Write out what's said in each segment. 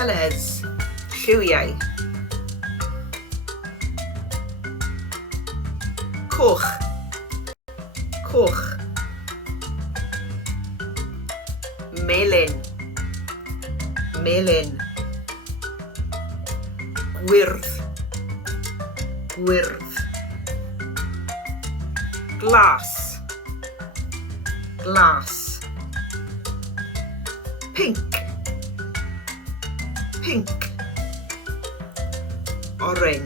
Colours. Lliwiau. Coch. Coch. Melyn. Melyn. Gwyrdd. Gwyrdd. Glas. Glas. Pink. Pink. Oren.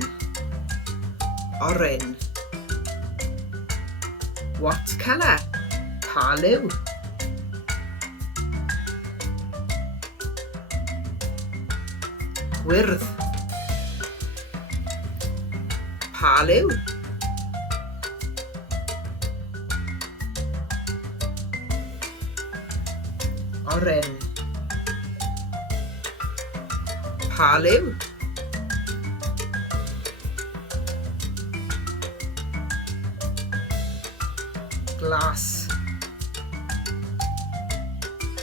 Oren. What colour? Pa liw. Gwyrdd. Pa liw. Oren. Pa liw. Glas.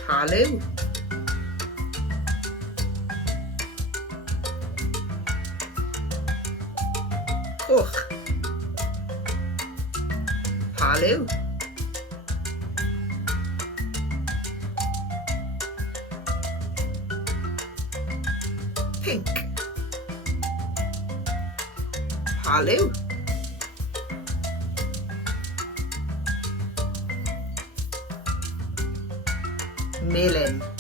Pa liw. Coch. Pa liw. Pink. Pa liw. Melyn.